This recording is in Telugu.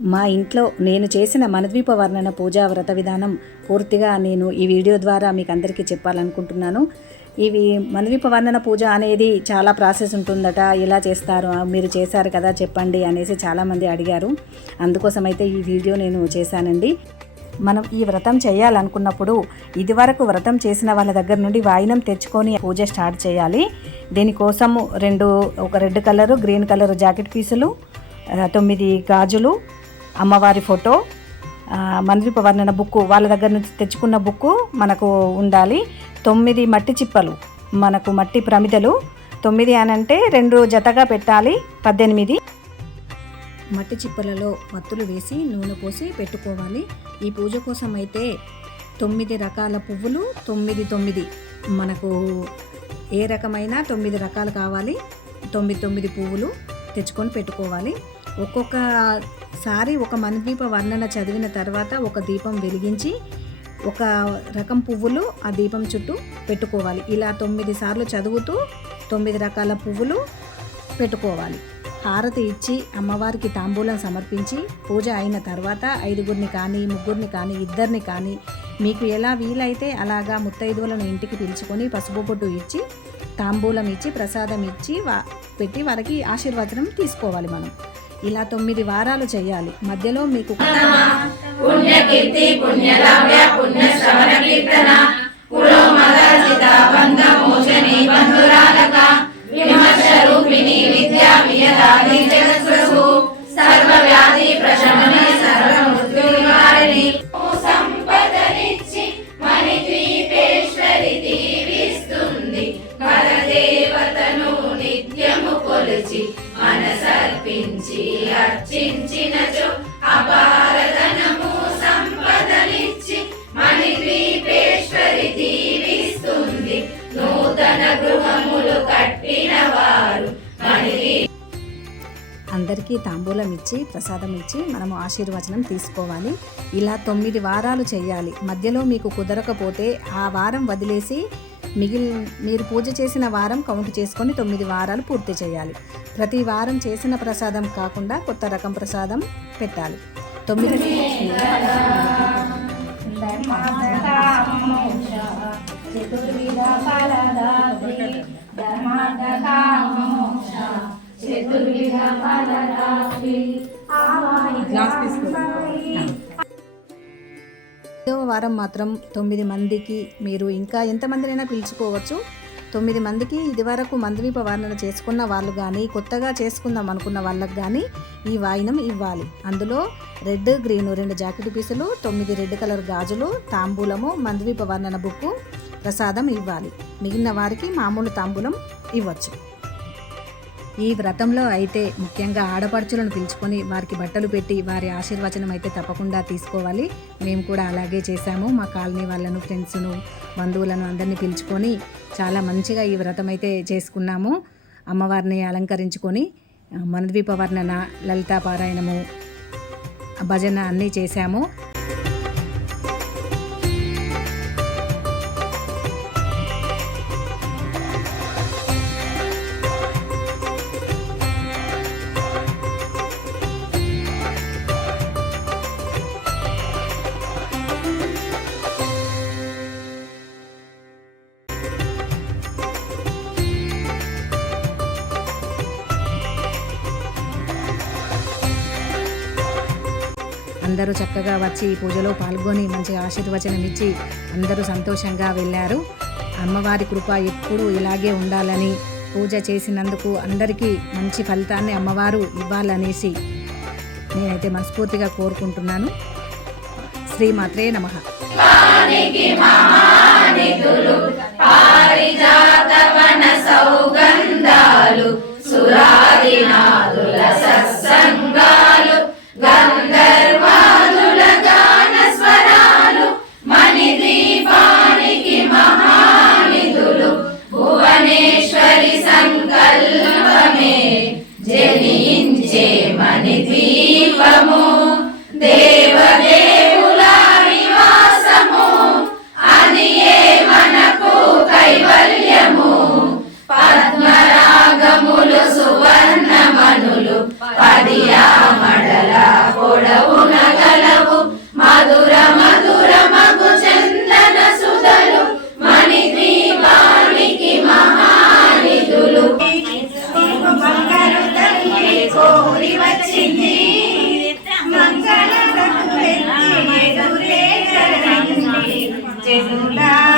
మా ఇంట్లో నేను చేసిన మనద్వీప వర్ణన పూజా వ్రత విధానం పూర్తిగా నేను ఈ వీడియో ద్వారా మీకు అందరికీ చెప్పాలనుకుంటున్నాను. ఇవి మనద్వీప వర్ణన పూజ అనేది చాలా ప్రాసెస్ ఉంటుందట. ఇలా చేస్తారు? మీరు చేశారు కదా చెప్పండి అనేసి చాలామంది అడిగారు. అందుకోసం అయితే ఈ వీడియో నేను చేశానండి. మనం ఈ వ్రతం చేయాలనుకున్నప్పుడు ఇదివరకు వ్రతం చేసిన వాళ్ళ దగ్గర నుండి వాయినం తెచ్చుకొని పూజ స్టార్ట్ చేయాలి. దీనికోసము రెండు ఒక red colour green colour jacket పీసులు తొమ్మిది గాజులు అమ్మవారి ఫోటో మంద్రిప వర్ణన బుక్ వాళ్ళ దగ్గర నుంచి తెచ్చుకున్న బుక్ మనకు ఉండాలి. తొమ్మిది మట్టి చిప్పలు మనకు మట్టి ప్రమిదలు. తొమ్మిది అని అంటే రెండు జతగా పెట్టాలి పద్దెనిమిది. మట్టి చిప్పలలో మత్తులు వేసి నూనె పోసి పెట్టుకోవాలి. ఈ పూజ కోసం అయితే తొమ్మిది రకాల పువ్వులు తొమ్మిది తొమ్మిది. మనకు ఏ రకమైన తొమ్మిది రకాలు కావాలి. తొమ్మిది తొమ్మిది పువ్వులు తెచ్చుకొని పెట్టుకోవాలి. ఒక్కొక్క ఒకసారి ఒక మణిదీప వర్ణన చదివిన తర్వాత ఒక దీపం వెలిగించి ఒక రకం పువ్వులు ఆ దీపం చుట్టూ పెట్టుకోవాలి. ఇలా తొమ్మిది సార్లు చదువుతూ తొమ్మిది రకాల పువ్వులు పెట్టుకోవాలి. హారతి ఇచ్చి అమ్మవారికి తాంబూలం సమర్పించి పూజ అయిన తర్వాత ఐదుగురిని కానీ ముగ్గురిని కానీ ఇద్దరిని కానీ మీకు ఎలా వీలైతే అలాగా ముత్తైదువులను ఇంటికి పిలుచుకొని పసుపు పొట్టు ఇచ్చి తాంబూలం ఇచ్చి ప్రసాదం ఇచ్చి వా పెట్టి వారికి ఆశీర్వచనం తీసుకోవాలి మనం. ఇలా తొమ్మిది వారాలు చేయాలి. మధ్యలో మీకు పుణ్యకీర్తి పుణ్యలాభ్య పుణ్య శ్రవణ కీర్తన మనసర్పించి అర్చించినచో అపారధనము సంపదనిచ్చి మణి ద్వీపేశ్వరి దీవిస్తుంది. నూతన గృహములు కట్టిన వారు అందరికీ తాంబూలం ఇచ్చి ప్రసాదం ఇచ్చి మనము ఆశీర్వచనం తీసుకోవాలి. ఇలా తొమ్మిది వారాలు చేయాలి. మధ్యలో మీకు కుదరకపోతే ఆ వారం వదిలేసి మిగిలి మీరు పూజ చేసిన వారం కౌంట్ చేసుకొని తొమ్మిది వారాలు పూర్తి చేయాలి. ప్రతి వారం చేసిన ప్రసాదం కాకుండా కొత్త రకం ప్రసాదం పెట్టాలి. తొమ్మిది ఐదవ వారం మాత్రం తొమ్మిది మందికి మీరు ఇంకా ఎంతమందినైనా పిలుచుకోవచ్చు. తొమ్మిది మందికి ఇదివరకు మందవీప వర్ణన చేసుకున్న వాళ్ళు కానీ కొత్తగా చేసుకుందాం అనుకున్న వాళ్ళకి కానీ ఈ వాయినం ఇవ్వాలి. అందులో రెడ్ గ్రీన్ రెండు జాకెట్ పీసులు తొమ్మిది రెడ్ కలర్ గాజులు తాంబూలము మందవీప వర్ణన బుక్కు ప్రసాదం ఇవ్వాలి. మిగిలిన వారికి మామూలు తాంబూలం ఇవ్వచ్చు. ఈ వ్రతంలో అయితే ముఖ్యంగా ఆడపడుచులను పిలుచుకొని వారికి బట్టలు పెట్టి వారి ఆశీర్వచనం అయితే తప్పకుండా తీసుకోవాలి. మేము కూడా అలాగే చేశాము. మా కాలనీ వాళ్ళను ఫ్రెండ్స్ను బంధువులను అందరినీ పిలుచుకొని చాలా మంచిగా ఈ వ్రతం అయితే చేసుకున్నాము. అమ్మవారిని అలంకరించుకొని మనద్వీప వర్ణన లలితా పారాయణము భజన అన్నీ చేశాము. అందరూ చక్కగా వచ్చి ఈ పూజలో పాల్గొని మంచి ఆశీర్వచనం ఇచ్చి అందరూ సంతోషంగా వెళ్ళారు. అమ్మవారి కృప ఎప్పుడూ ఇలాగే ఉండాలని పూజ చేసినందుకు అందరికీ మంచి ఫలితాన్ని అమ్మవారు ఇవ్వాలనేసి నేనైతే మనస్ఫూర్తిగా కోరుకుంటున్నాను. శ్రీమాత్రే నమ. పారిజాత వన సౌగంధాలు celular.